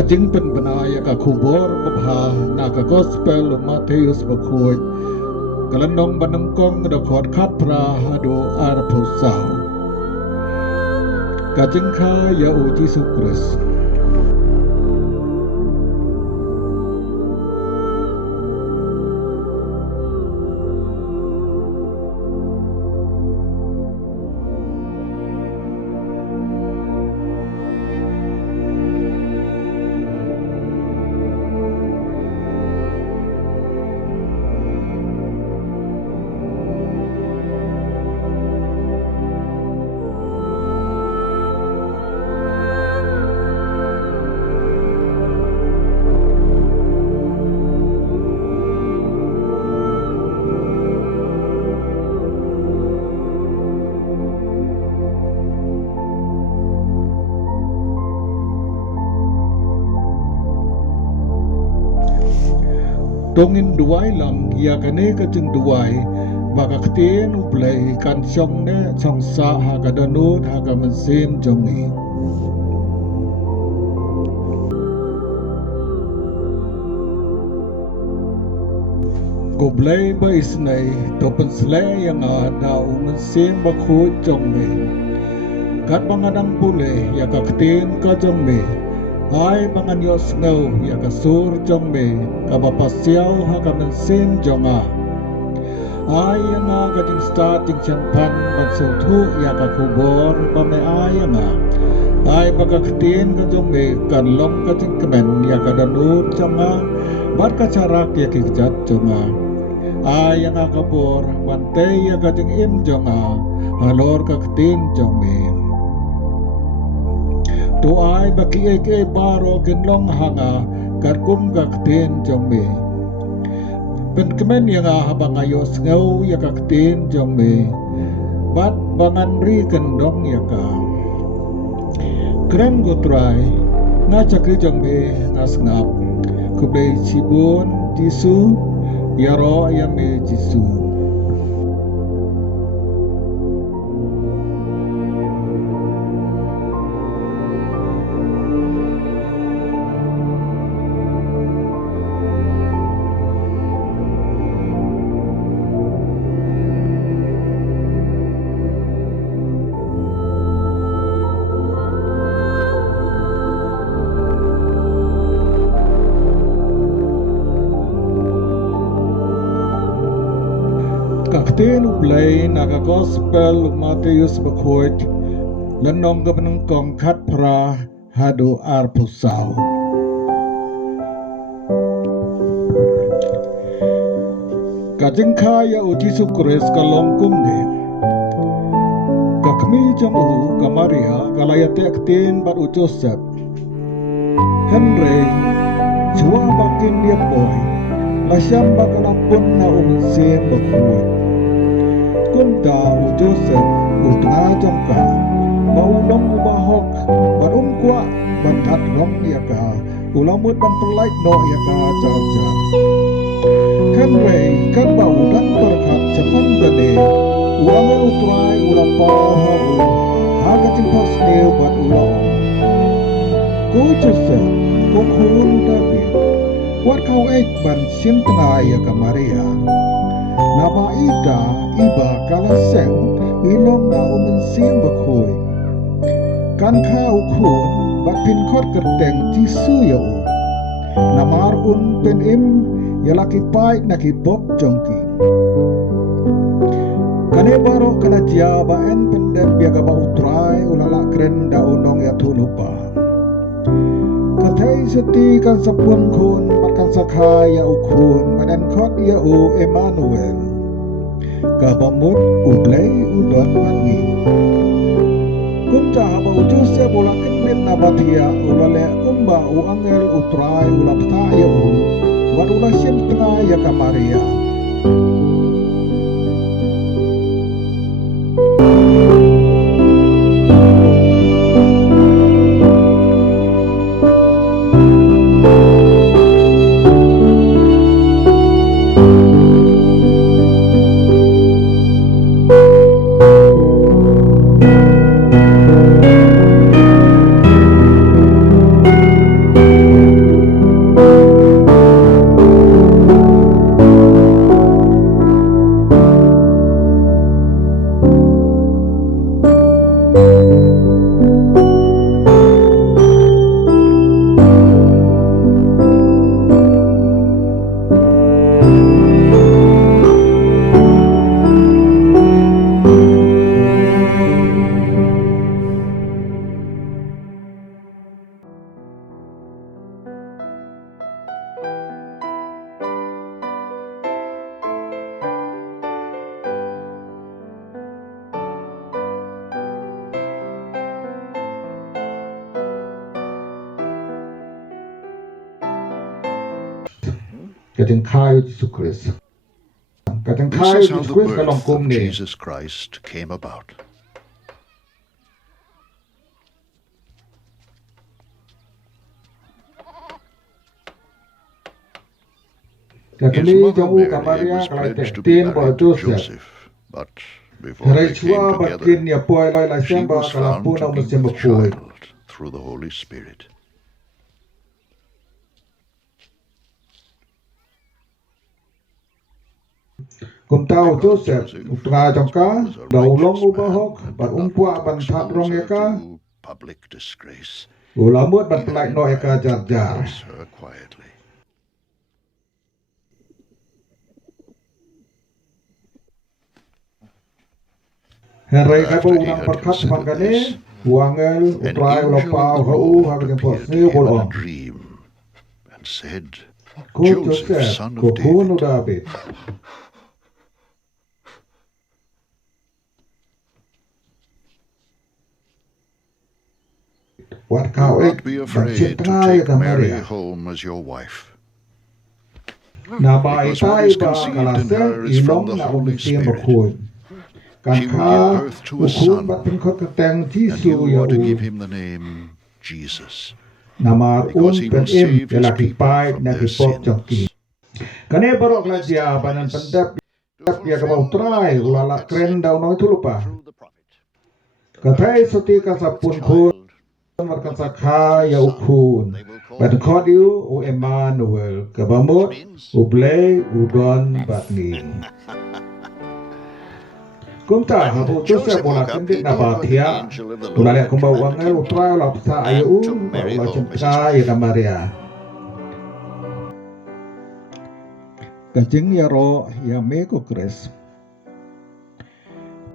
Kajing penbenaya ka kubor babha na ka gospel Matheus Bakhuid kalanong banangkong dkhot khatra hadu arphusau kajingkha ya Jisu Khrist. Dongin duai lang ya kane ka jing duai baka Ktien Blei kan shong ne chong sa ha ka danut ha ka mensin jongi ko Blei ba isnai to pensle yang ada mensin bakhuid jong me kat bangadang pule ya ka Ktien ka jong me ai bangan yos ngau ya ka sur jong me ka bapasiao ha ka mensin jonga ai nga ka jing start jing champan ban so thu ya ka kubor ba me ai baka Ktien ka jong me kan long ka jing kemen ya ka danut jonga bat ka carak ya ki jat jonga ai nga ka bor bante ya ka jing im jonga halor ka Ktien jong me tu ai baki eke baroh genlong hanga karkum ka Ktien jong me pen kemen yang habang ayos ngau ya ka Ktien jong me bat bangan ri kendong ya ka kren go try nga chakri jong me ngas ngap ku Blei cibun Jisu yaro ya me Jisu. Ktien Blei naga gospel Matheus Bakhuid lanong gabanong kong khatpra hadu arphusau kajingkha ya Jisu Khrist kalong kumde kakmi jamu kamaria kalayate Ktien bat Joseph Henry chua bakin dia boy lasyam bakalapun na umensin Bakhuid kunta Joseph utna jongka maulong ubahok barum kwah bantat rong yaka ulamut ban perlait no yaka jar Henry kan ba udang berkat cepat gede ulangan utrai ulapa haru haga timpas ne bat ulang ku Joseph ku kurun David wat kau ban sin tengah yaka Maria naba ida iba kalaseng inom na umensin Bakhuid kan ka ukun bat pinkhot kyrteng Jisu ya namar un penim ya laki pait na ki bob jongki kane baroh kana jia ba en pendem biaga ba utrai ulala kren da unong ya tulupa kathai seti kan sapun kun makan sakhaya ukun badan khot ya Emmanuel kabamut Blei udon mani kumta haba Joseph bola kenit nabatia ulale kumba angel utrai ulapta ya wat ula shim tengah ya ka Maria Ktien Jisu Khrist Ktien This is how Jisu the Khrist kalong birth kum of ni Jesus Christ came about. His Katami mother jong Mary kamaria was kalai pledged to be Ktien married to Joseph, but before they came Rachua together, bakin ya poi la she semba was found kalapuna to be musim with Bakhuid. child through the Holy Spirit. Kum tau Because Joseph Joseph utra jongka was a dau long righteous ubahok man and bat did not want umpua to ban thap expose rong her eka to public disgrace, ulamut bat he had pelai in no eka mind to jar jar. divorce her quietly. Henry kai bo After he unang had perkat considered pangkane this, uangel an utrai angel of ulapau the hau Lord hak jempol appeared to sniu him in a bolong. dream and said, Ko Joseph, Joseph son ko of hunu David, David. Wat do kau not be afraid to tengah take ya Mary Maria. home as your wife, Na ba because what itai is ba conceived in kalaseng her is from the ilong na Holy musim Spirit. Bakhuid. Kan She will give kha birth to a ukun bat son, pengkot keteng and Jisu you ya are to give u. him the name Jesus, Namar because he will pen im save his yala ki people pai from na their ki pok jongki. sins. Kane barok la dia banan pendap ya ka bau trai ulala kren daun itu lupa. Katai soti kasapun kun markan sakha ya ukun. Bat khodiu u Emmanuel kabamut u Blei u don batning. Kumta habu Joseph bola kendik na batia. Ulala kumbau wangel utrai ula psa ayu ba ula cinta ya Maria. Kajing ya ro ya meko Khrist